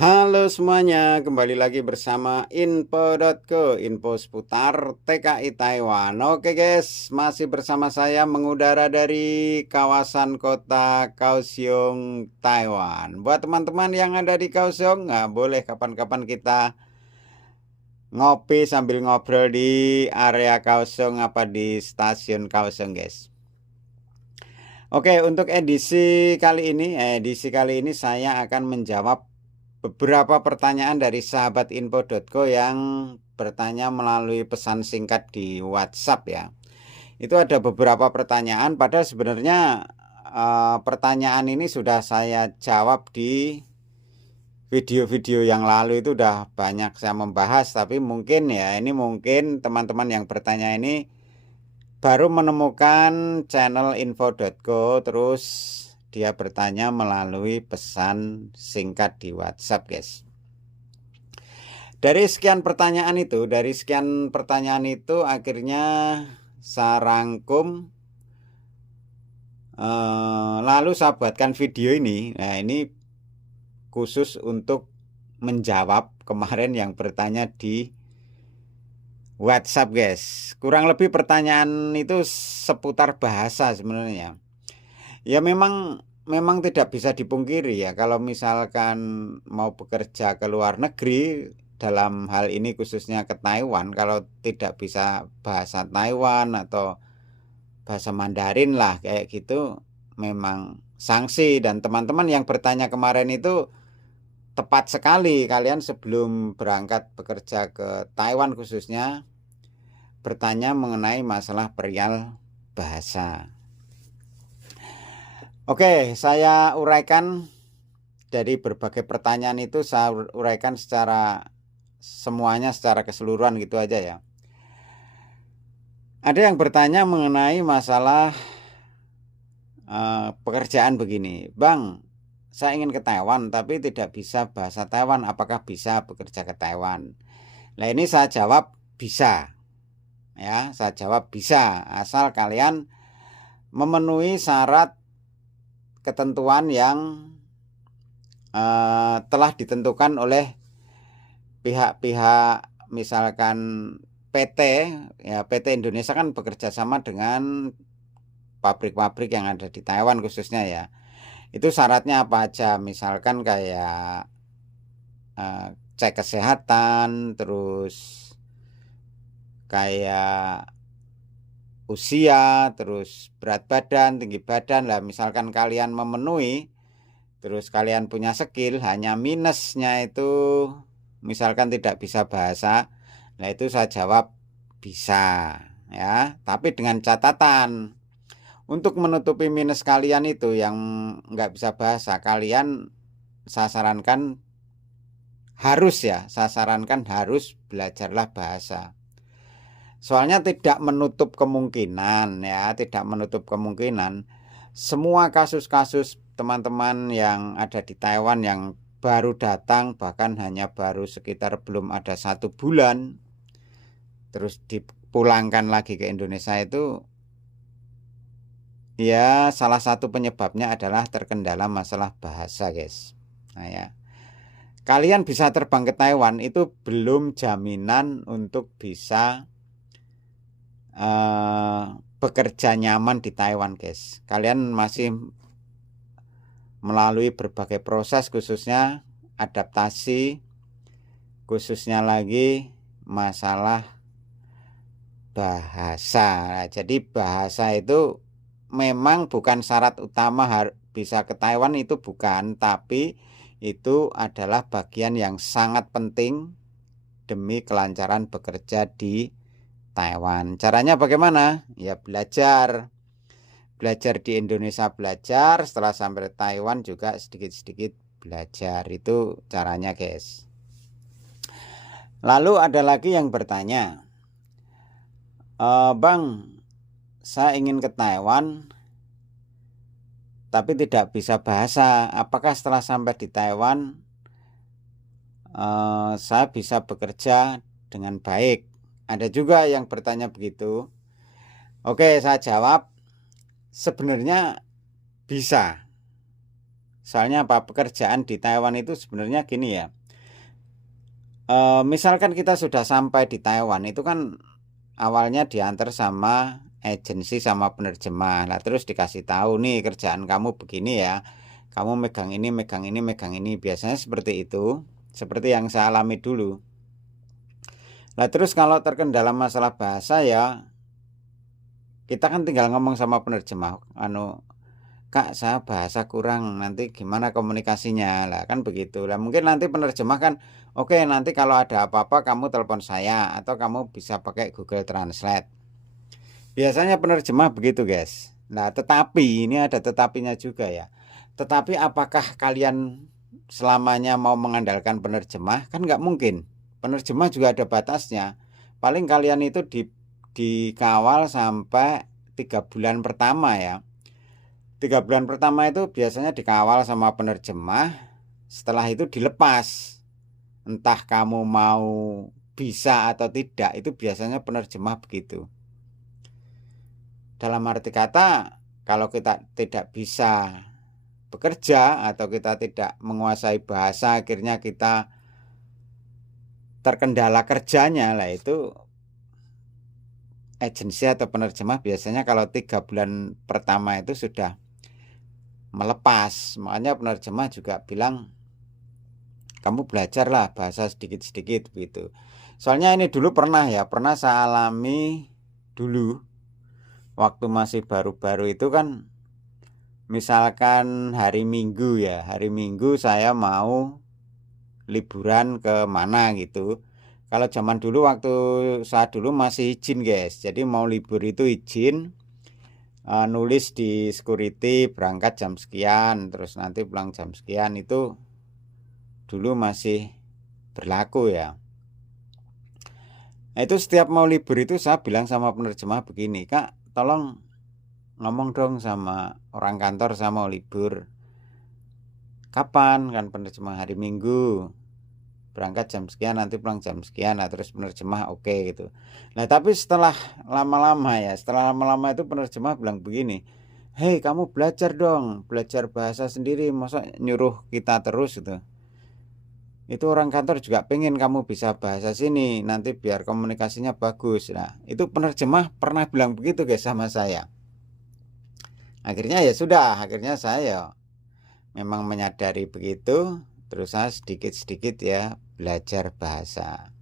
Halo semuanya, kembali lagi bersama info.co, info seputar TKI Taiwan. Oke guys, masih bersama saya mengudara dari kawasan kota Kaohsiung, Taiwan. Buat teman-teman yang ada di Kaohsiung, nggak boleh kapan-kapan kita ngopi sambil ngobrol di area Kaohsiung apa di stasiun Kaohsiung guys. Oke, untuk edisi kali ini saya akan menjawab beberapa pertanyaan dari sahabat info.co yang bertanya melalui pesan singkat di WhatsApp ya. Itu ada beberapa pertanyaan, padahal sebenarnya pertanyaan ini sudah saya jawab di video-video yang lalu. Itu udah banyak saya membahas, tapi mungkin teman-teman yang bertanya ini baru menemukan channel info.co, terus dia bertanya melalui pesan singkat di WhatsApp guys. Dari sekian pertanyaan itu akhirnya saya rangkum, lalu saya buatkan video ini. Nah, ini khusus untuk menjawab kemarin yang bertanya di WhatsApp guys. Kurang lebih pertanyaan itu seputar bahasa sebenarnya. Ya memang tidak bisa dipungkiri ya, kalau misalkan mau bekerja ke luar negeri, dalam hal ini khususnya ke Taiwan, kalau tidak bisa bahasa Taiwan atau bahasa Mandarin lah kayak gitu, memang sanksi. Dan teman-teman yang bertanya kemarin itu tepat sekali, kalian sebelum berangkat bekerja ke Taiwan khususnya bertanya mengenai masalah perihal bahasa. Oke, saya uraikan dari berbagai pertanyaan itu, saya uraikan semuanya secara keseluruhan gitu aja ya. Ada yang bertanya mengenai masalah pekerjaan begini. Bang, saya ingin ke Taiwan tapi tidak bisa bahasa Taiwan, apakah bisa bekerja ke Taiwan? Nah, ini saya jawab bisa. Ya, saya jawab bisa, asal kalian memenuhi syarat ketentuan yang telah ditentukan oleh pihak-pihak, misalkan PT. Ya, PT Indonesia kan bekerja sama dengan pabrik-pabrik yang ada di Taiwan khususnya ya. Itu syaratnya apa aja, misalkan kayak cek kesehatan, terus kayak usia, terus berat badan, tinggi badan lah. Misalkan kalian memenuhi, terus kalian punya skill, hanya minusnya itu misalkan tidak bisa bahasa. Nah, itu saya jawab bisa ya, tapi dengan catatan, untuk menutupi minus kalian itu yang nggak bisa bahasa, kalian saya sarankan harus belajarlah bahasa. Soalnya tidak menutup kemungkinan ya, tidak menutup kemungkinan semua kasus-kasus teman-teman yang ada di Taiwan yang baru datang, bahkan hanya baru sekitar belum ada 1 bulan, terus dipulangkan lagi ke Indonesia, itu ya salah satu penyebabnya adalah terkendala masalah bahasa guys. Nah ya, kalian bisa terbang ke Taiwan itu belum jaminan untuk bisa bekerja nyaman di Taiwan guys. Kalian masih melalui berbagai proses, khususnya adaptasi, khususnya lagi masalah bahasa. Nah, jadi bahasa itu memang bukan syarat utama bisa ke Taiwan, itu bukan, tapi itu adalah bagian yang sangat penting demi kelancaran bekerja di Taiwan. Caranya bagaimana? Ya belajar di Indonesia, belajar, setelah sampai Taiwan juga sedikit-sedikit belajar. Itu caranya guys. Lalu ada lagi yang bertanya, Bang, saya ingin ke Taiwan tapi tidak bisa bahasa, apakah setelah sampai di Taiwan saya bisa bekerja dengan baik? Ada juga yang bertanya begitu. Oke, saya jawab sebenarnya bisa. Soalnya apa, pekerjaan di Taiwan itu sebenarnya gini ya. Misalkan kita sudah sampai di Taiwan itu kan awalnya diantar sama agensi sama penerjemah. Nah, terus dikasih tahu nih kerjaan kamu begini ya. Kamu megang ini, megang ini, megang ini. Biasanya seperti itu. Seperti yang saya alami dulu. Nah, terus kalau terkendala masalah bahasa ya kita kan tinggal ngomong sama penerjemah. Kak, saya bahasa kurang, nanti gimana komunikasinya lah, kan begitu lah. Mungkin nanti penerjemah kan, oke, nanti kalau ada apa-apa kamu telepon saya atau kamu bisa pakai Google Translate. Biasanya penerjemah begitu guys. Nah, tetapi ini ada tetapinya juga ya. Tetapi apakah kalian selamanya mau mengandalkan penerjemah? Kan nggak mungkin. Penerjemah juga ada batasnya. Paling kalian itu dikawal sampai 3 bulan pertama ya. 3 bulan pertama itu biasanya dikawal sama penerjemah. Setelah itu dilepas. Entah kamu mau bisa atau tidak, itu biasanya penerjemah begitu. Dalam arti kata, kalau kita tidak bisa bekerja atau kita tidak menguasai bahasa, akhirnya kita terkendala kerjanya lah, itu agensi atau penerjemah biasanya kalau 3 bulan pertama itu sudah melepas. Makanya penerjemah juga bilang kamu belajarlah bahasa sedikit-sedikit begitu. Soalnya ini dulu pernah saya alami dulu waktu masih baru-baru itu kan, misalkan hari Minggu saya mau liburan ke mana gitu. Kalau zaman dulu waktu saat dulu masih izin guys, jadi mau libur itu izin, nulis di security berangkat jam sekian terus nanti pulang jam sekian, itu dulu masih berlaku ya. Nah, itu setiap mau libur itu saya bilang sama penerjemah begini, Kak tolong ngomong dong sama orang kantor saya mau libur. Kapan? Kan penerjemah hari Minggu, berangkat jam sekian nanti pulang jam sekian. Nah, terus penerjemah oke gitu. Nah, tapi setelah lama-lama itu penerjemah bilang begini, hei kamu belajar dong, belajar bahasa sendiri, masa nyuruh kita terus gitu. Itu orang kantor juga pengen kamu bisa bahasa sini, nanti biar komunikasinya bagus. Nah, itu penerjemah pernah bilang begitu guys sama saya. Akhirnya ya sudah, akhirnya saya memang menyadari begitu, terus saya sedikit-sedikit ya belajar bahasa.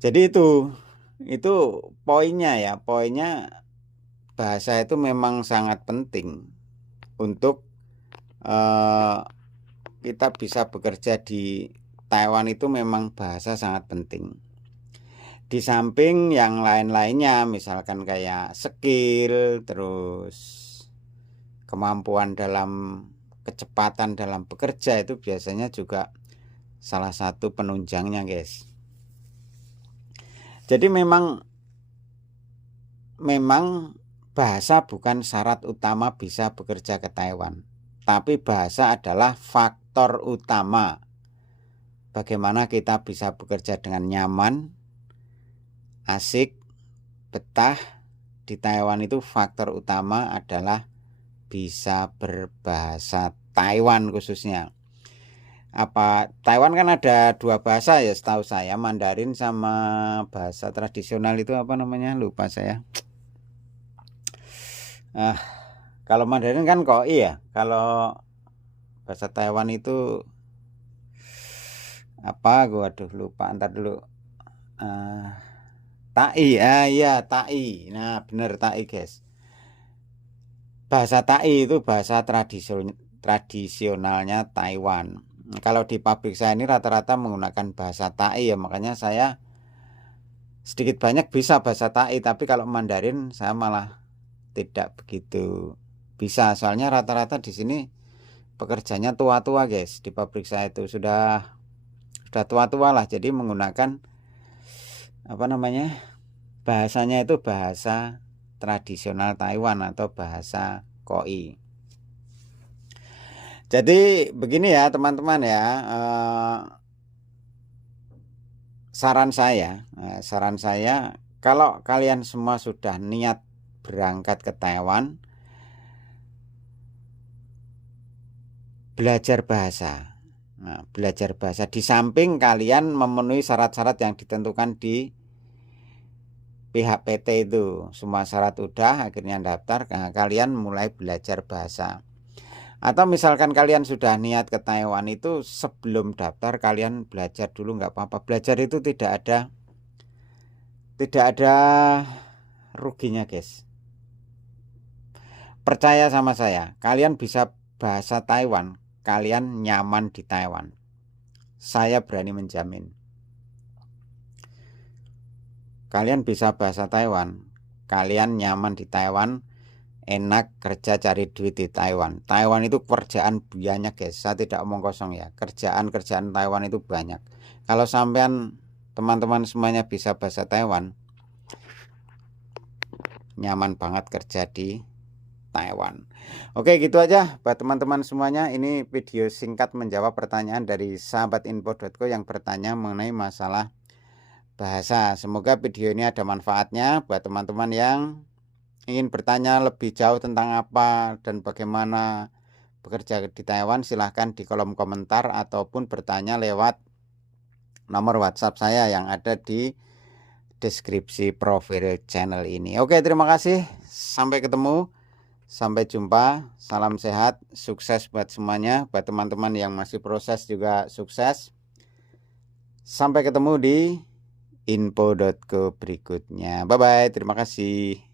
Jadi itu poinnya ya, poinnya bahasa itu memang sangat penting untuk kita bisa bekerja di Taiwan. Itu memang bahasa sangat penting. Di samping yang lain-lainnya, misalkan kayak skill, terus kemampuan dalam kecepatan dalam bekerja, itu biasanya juga salah satu penunjangnya guys. Jadi memang bahasa bukan syarat utama bisa bekerja ke Taiwan, tapi bahasa adalah faktor utama bagaimana kita bisa bekerja dengan nyaman, asik, betah di Taiwan. Itu faktor utama adalah bisa berbahasa Taiwan khususnya. Taiwan kan ada 2 bahasa ya setahu saya, Mandarin sama bahasa tradisional itu apa namanya, lupa saya. Kalau Mandarin kan koi ya, kalau bahasa Taiwan itu apa, gua lupa, ntar dulu. Tai, iya Tai. Nah bener, Tai guys. Bahasa Tai itu bahasa tradisionalnya Taiwan. Kalau di pabrik saya ini rata-rata menggunakan bahasa Tai ya, makanya saya sedikit banyak bisa bahasa Tai. Tapi kalau Mandarin saya malah tidak begitu bisa, soalnya rata-rata di sini pekerjanya tua-tua guys. Di pabrik saya itu sudah tua-tua lah, jadi menggunakan bahasanya itu bahasa tradisional Taiwan atau bahasa koi. Jadi begini ya teman-teman ya, saran saya kalau kalian semua sudah niat berangkat ke Taiwan, belajar bahasa. Nah, belajar bahasa di samping kalian memenuhi syarat-syarat yang ditentukan di pihak PT itu, semua syarat udah, akhirnya daftar, nah, kalian mulai belajar bahasa. Atau misalkan kalian sudah niat ke Taiwan itu, sebelum daftar kalian belajar dulu nggak apa-apa. Belajar itu tidak ada ruginya, guys. Percaya sama saya, kalian bisa bahasa Taiwan, kalian nyaman di Taiwan. Saya berani menjamin. Kalian bisa bahasa Taiwan, kalian nyaman di Taiwan, enak kerja cari duit di Taiwan. Taiwan itu kerjaan banyak, guys. Saya tidak omong kosong ya. Kerjaan Taiwan itu banyak. Kalau sampean teman-teman semuanya bisa bahasa Taiwan, nyaman banget kerja di Taiwan. Oke, gitu aja buat teman-teman semuanya. Ini video singkat menjawab pertanyaan dari sahabatinfo.co yang bertanya mengenai masalah bahasa. Semoga video ini ada manfaatnya buat teman-teman yang ingin bertanya lebih jauh tentang apa dan bagaimana bekerja di Taiwan. Silahkan di kolom komentar ataupun bertanya lewat nomor WhatsApp saya yang ada di deskripsi profil channel ini. Oke, terima kasih. Sampai ketemu. Sampai jumpa, salam sehat, sukses buat semuanya, buat teman-teman yang masih proses juga sukses. Sampai ketemu di info.co berikutnya. Bye-bye, terima kasih.